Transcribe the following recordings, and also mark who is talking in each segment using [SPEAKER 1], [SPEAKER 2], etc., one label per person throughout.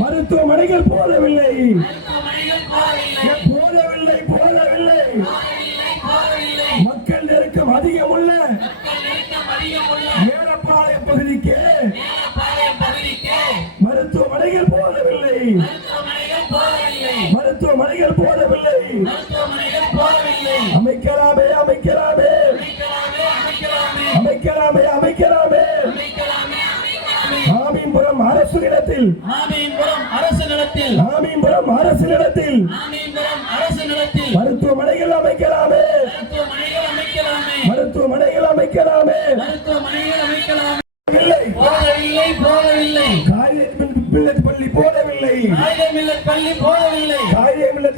[SPEAKER 1] மருத்துவமனைகள் போதவில்லை போதவில்லை போதவில்லை மக்கள் நெருக்கம்
[SPEAKER 2] அதிகம் உள்ள
[SPEAKER 1] மேலப்பாளையம் பகுதிக்கு மருத்துவமனைகள் போதவில்லை
[SPEAKER 2] மருத்துவமனைகள்
[SPEAKER 1] போதவில்லை அமைக்கலாமே அமைக்கலாமே.
[SPEAKER 2] அமைக்கலாமே அமைக்கலாமே.
[SPEAKER 1] அரசு நிலத்தில்
[SPEAKER 2] ஆமீன்புரம் அரசு நிலத்தில்
[SPEAKER 1] ஆமீன்புரம் அரசு நிலத்தில்
[SPEAKER 2] அரசு நிலத்தில்
[SPEAKER 1] மருத்துவமனைகள் அமைக்கலாமே.
[SPEAKER 2] மருத்துவமனைகள் அமைக்கலாமே.
[SPEAKER 1] மருத்துவமனைகள் அமைக்கலாமே.
[SPEAKER 2] மருத்துவமனைகள் அமைக்கலாமே போகவில்லை. போகவில்லை
[SPEAKER 1] மில்லத் பள்ளி போடவில்லை.
[SPEAKER 2] ஆயுத மில்லத் பள்ளி
[SPEAKER 1] போடவில்லை.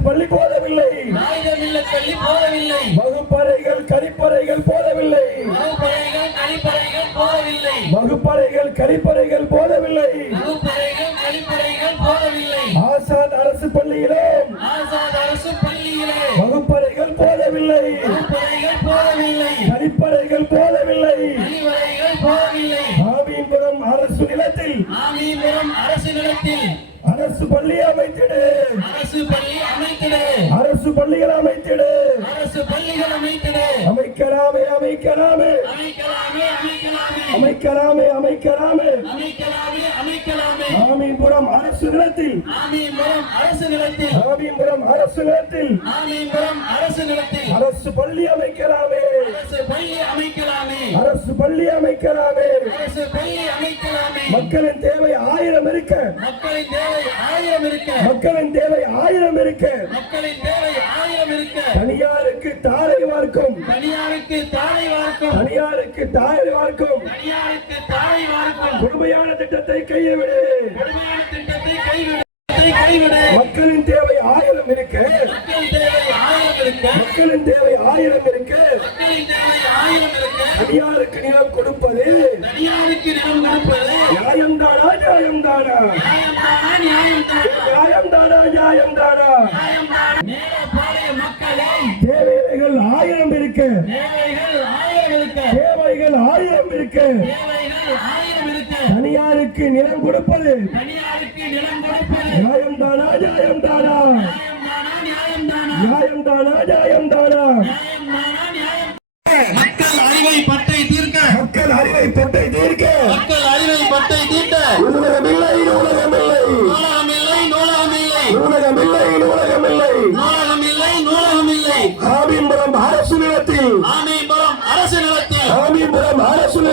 [SPEAKER 1] பள்ளி போடவில்லை.
[SPEAKER 2] ஆயுத பள்ளி போடவில்லை.
[SPEAKER 1] வகுப்பறைகள் கழிப்பறைகள் போடவில்லை.
[SPEAKER 2] வகுப்பறைகள் கழிப்பறைகள்
[SPEAKER 1] போதவில்லை ஆசாத் அரசு
[SPEAKER 2] பள்ளியிலே.
[SPEAKER 1] வகுப்பறைகள் போதவில்லை கழிப்பறைகள் போதவில்லை ஆமீன்புரம் அரசு நிலத்தில்.
[SPEAKER 2] அரசு நிலத்தில்.
[SPEAKER 1] அரசு பள்ளி அமைத்திடு.
[SPEAKER 2] அரசு பள்ளி அமைத்திடு.
[SPEAKER 1] அரசு பள்ளிகள் அமைத்திடு.
[SPEAKER 2] அரசு பள்ளிகள் அமைத்திடு.
[SPEAKER 1] அமைக்கலாமே அமைக்கலாமே.
[SPEAKER 2] அமைக்கலாமே அமைக்கலாமே.
[SPEAKER 1] அமைக்கலாமே அரசு நிலத்தில்.
[SPEAKER 2] ஆமீபுரம் அரசு நிலத்தில்.
[SPEAKER 1] அரசு நிலத்தில்.
[SPEAKER 2] ஆமீபுரம் அரசு நிலத்தில்.
[SPEAKER 1] அரசு பள்ளி அமைக்கலாமே.
[SPEAKER 2] அரசு பள்ளி அமைக்கலாமே.
[SPEAKER 1] அரசு பள்ளி அமைக்கலாமே.
[SPEAKER 2] அரசு பள்ளி அமைக்கலாமே.
[SPEAKER 1] மக்களின் தேவை ஆயிரம் இருக்க.
[SPEAKER 2] மக்களின் தேவை ஆயிரம் இருக்க.
[SPEAKER 1] மக்களின் தேவை ஆயிரம் இருக்க.
[SPEAKER 2] மக்களின் தேவை ஆயிரம்
[SPEAKER 1] தனியாருக்கு தாரை வார்க்கும்.
[SPEAKER 2] தனியாருக்கு தாரை வார்க்கும்.
[SPEAKER 1] தனியாருக்கு தாரை வார்க்கும்.
[SPEAKER 2] தனியாருக்கு தாரை வார்க்கும்.
[SPEAKER 1] கொடுமையான திட்டத்தை கைவிடு.
[SPEAKER 2] கொடுமையான திட்டத்தை கைவிடு.
[SPEAKER 1] மக்களின் தேவை ஆயிரம் இருக்கு. மக்களின் தேவை ஆயிரம் இருக்கு. தனியாருக்கு நிலம் கொடுப்பது நியாயம்
[SPEAKER 2] தானா நியாயம்
[SPEAKER 1] தானா? நியாயம்
[SPEAKER 2] தானா நியாயம்
[SPEAKER 1] தானா. ஆயிரம் இருக்கு.
[SPEAKER 2] தேவைகள் ஆயிரம் இருக்கு.
[SPEAKER 1] தனியாருக்கு நிலம் கொடுப்பது. நியாயம்
[SPEAKER 2] தானா நியாயம்
[SPEAKER 1] தானா? நியாயம்
[SPEAKER 2] தானா நியாயம் தானா? மக்கள் அறிவை பட்டை தீர்க்க.
[SPEAKER 1] மக்கள் அறிவை பட்டை தீர்க்க.
[SPEAKER 2] மக்கள் அறிவை பட்டை தீர்க்க.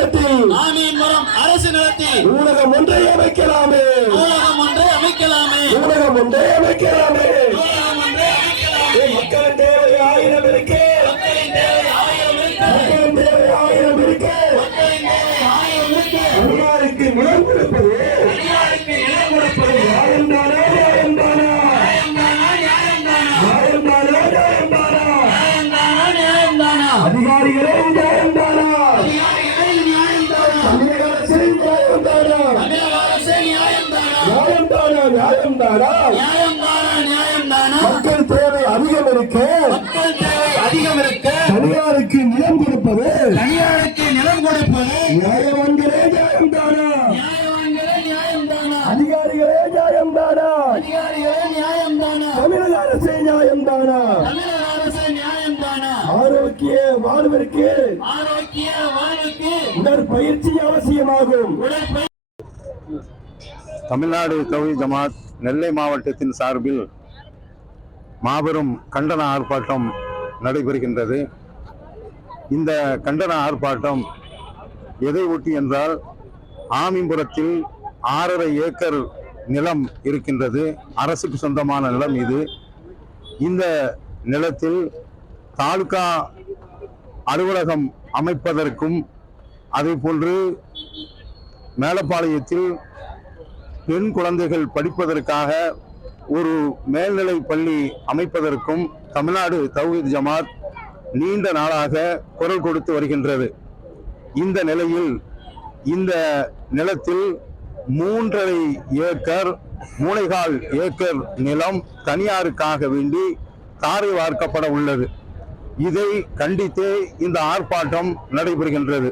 [SPEAKER 2] நடத்தி ஆமீன்.
[SPEAKER 1] மரம் அரசு
[SPEAKER 2] நடத்தி
[SPEAKER 1] ஊடகம் ஒன்றை அமைக்கலாமே.
[SPEAKER 2] ஊடகம் ஒன்றை அமைக்கலாமே.
[SPEAKER 1] ஊடகம் ஒன்றை அமைக்கலாமே. மக்களின் ஆயிரம் இருக்கு.
[SPEAKER 2] மக்களின்
[SPEAKER 1] அதிகாரிகளே மக்கள் தேவை அதிகம் இருக்கு
[SPEAKER 2] மக்கள் தேவை அதிகம் இருக்க
[SPEAKER 1] தனியாருக்கு நிலம் கொடுப்பது.
[SPEAKER 2] தனியாருக்கு நிலம் கொடுப்பது.
[SPEAKER 1] நியாயவான்களே நியாயம்தானா?
[SPEAKER 2] நியாயவான்களே நியாயம்தானா?
[SPEAKER 1] அதிகாரிகளே நியாயம்தானா?
[SPEAKER 2] அதிகாரிகளே நியாயம்தானா?
[SPEAKER 1] தமிழக அரசே நியாயம்தானா?
[SPEAKER 2] தமிழக அரசு நியாயம்தானா?
[SPEAKER 1] ஆரோக்கிய வாழ்விற்கு
[SPEAKER 2] ஆரோக்கிய வாழ்வுக்கு
[SPEAKER 1] உடற்பயிற்சி அவசியமாகும்.
[SPEAKER 3] தமிழ்நாடு தௌஹி ஜமாத் நெல்லை மாவட்டத்தின் சார்பில் மாபெரும் கண்டன ஆர்ப்பாட்டம் நடைபெறுகின்றது. இந்த கண்டன ஆர்ப்பாட்டம் எதை ஒட்டி என்றால் ஆமிபுரத்தில் ஆறரை ஏக்கர் நிலம் இருக்கின்றது. அரசுக்கு சொந்தமான நிலம் இது. இந்த நிலத்தில் தாலுகா அலுவலகம் அமைப்பதற்கும் அதே போன்று மேலப்பாளையத்தில் பெண் குழந்தைகள் படிப்பதற்காக ஒரு மேல்நிலை பள்ளி அமைப்பதற்கும் தமிழ்நாடு தௌஹித் ஜமாத் நீண்ட நாளாக குரல் கொடுத்து வருகின்றது. இந்த நிலையில் இந்த நிலத்தில் மூன்றரை ஏக்கர் மூளைகால் ஏக்கர் நிலம் தனியாருக்காக வேண்டி தாரை வார்க்கப்பட உள்ளது. இதை கண்டித்து இந்த ஆர்ப்பாட்டம் நடைபெறுகின்றது.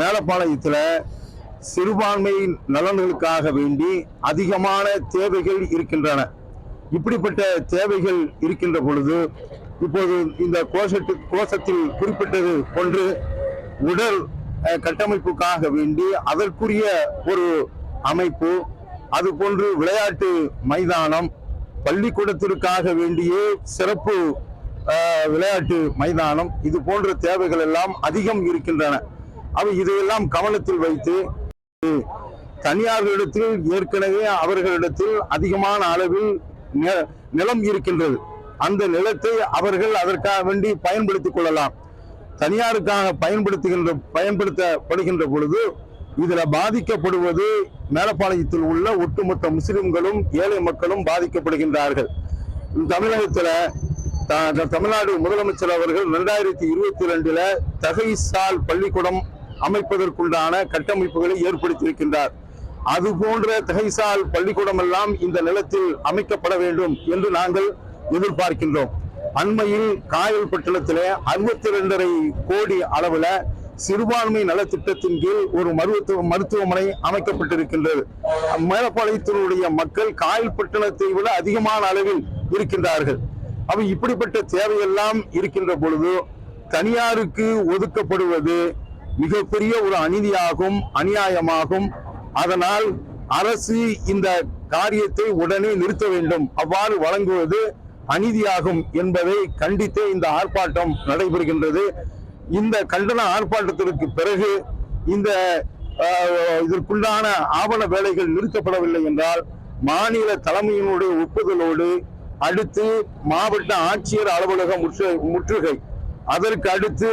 [SPEAKER 3] மேலப்பாளையத்தில் சிறுபான்மையின் நலன்களுக்காக வேண்டி அதிகமான தேவைகள் இருக்கின்றன. இப்படிப்பட்ட தேவைகள் இருக்கின்ற பொழுது இப்போது இந்த கோஷத்து கோஷத்தில் குறிப்பிட்டது போன்று உடல் கட்டமைப்புக்காக வேண்டி அதற்குரிய ஒரு அமைப்பு அது போன்று விளையாட்டு மைதானம் பள்ளிக்கூடத்திற்காக வேண்டிய சிறப்பு விளையாட்டு மைதானம் இது போன்ற தேவைகள் எல்லாம் அதிகம் இருக்கின்றன. அவை இதையெல்லாம் கவனத்தில் வைத்து தனியார்களிடத்தில் ஏற்கனவே அவர்களிடத்தில் அதிகமான அளவில் நிலம் இருக்கின்றது. அந்த நிலத்தை அவர்கள் அதற்காக வேண்டி பயன்படுத்திக் கொள்ளலாம். தனியாருக்காக பயன்படுத்துகின்ற பயன்படுத்தப்படுகின்ற பொழுது இதுல பாதிக்கப்படுவது மேலப்பாளையத்தில் உள்ள ஒட்டுமொத்த முஸ்லிம்களும் ஏழை மக்களும் பாதிக்கப்படுகின்றார்கள். தமிழகத்துல தமிழ்நாடு முதலமைச்சர் அவர்கள் இரண்டாயிரத்தி இருபத்தி ரெண்டுல தகைசால் பள்ளிக்கூடம் அமைப்பதற்குண்டான கட்டமைப்புகளை ஏற்படுத்தியிருக்கின்றார். அது போன்ற தகைசால் பள்ளிக்கூடம் எல்லாம் இந்த நிலத்தில் அமைக்கப்பட வேண்டும் என்று நாங்கள் எதிர்பார்க்கின்றோம். அண்மையில் காயல் பட்டணத்தில் அறுபத்தி ரெண்டரை கோடி அளவுல சிறுபான்மை நலத்திட்டத்தின் கீழ் ஒரு மருத்துவ மருத்துவமனை அமைக்கப்பட்டிருக்கின்றது. மேலப்பாளையத்தினுடைய மக்கள் காயல் பட்டணத்தை விட அதிகமான அளவில் இருக்கின்றார்கள். அப்ப இப்படிப்பட்ட தேவையெல்லாம் இருக்கின்ற பொழுது தனியாருக்கு ஒதுக்கப்படுவது மிகப்பெரிய ஒரு அநீதியாகும் அநியாயமாகும். அதனால் அரசு இந்த காரியத்தை உடனே நிறுத்த வேண்டும். அவ்வாறு வழங்குவது அநீதியாகும் என்பதை கண்டித்தே இந்த ஆர்ப்பாட்டம் நடைபெறுகின்றது. இந்த கண்டன ஆர்ப்பாட்டத்திற்கு பிறகு இந்த ஆஹ், இதற்குண்டான ஆவண வேலைகள் நிறுத்தப்படவில்லை என்றால் மாநில தலைமையினுடைய ஒப்புதலோடு அடுத்து மாவட்ட ஆட்சியர் அலுவலகம் முற்றுகை. அதற்கு அடுத்து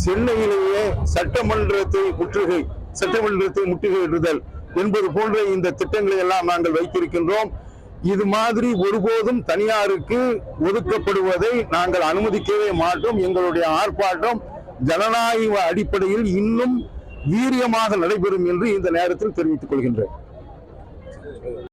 [SPEAKER 3] சென்னையிலேயே சட்டமன்றத்தை முற்றுகை சட்டமன்றத்தை முற்றுகையிடுதல் என்பது போன்ற இந்த திட்டங்களை எல்லாம் நாங்கள் வைத்திருக்கின்றோம். இது மாதிரி ஒருபோதும் தனியாருக்கு ஒதுக்கப்படுவதை நாங்கள் அனுமதிக்கவே மாட்டோம். எங்களுடைய ஆர்ப்பாட்டம் ஜனநாயக அடிப்படையில் இன்னும் வீரியமாக நடைபெறும் என்று இந்த நேரத்தில் தெரிவித்துக் கொள்கின்றேன்.